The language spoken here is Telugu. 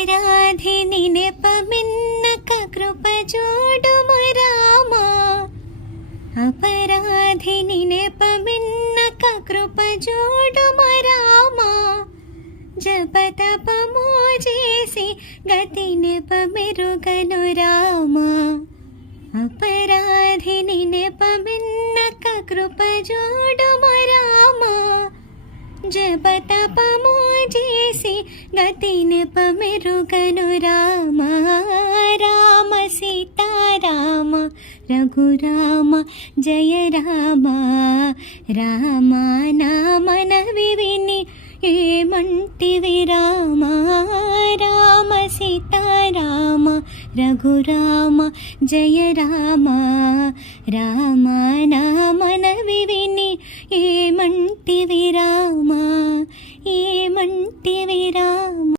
अपराधिनि नेपमिन्नक कृप जोडुमु रामा अपराधिनि नेपमिन्नक कृप जोडुमु रामा जपतपमु చేసి గతి నెపమెరుగను రామా अपराधिनि नेपमिन्नक कृप जोडुमु रामा जपतपमु చేసి గతి నెపమెరుగను రామా రామ సీతారామ రఘురామ జయ రామ రామ నామనవి విని ఏమంటివి రామ రామ సీతారామ రఘురామ జయ రామ రామ నామనవి విని ఏమంటివి రామ ఏమంటివి రామ.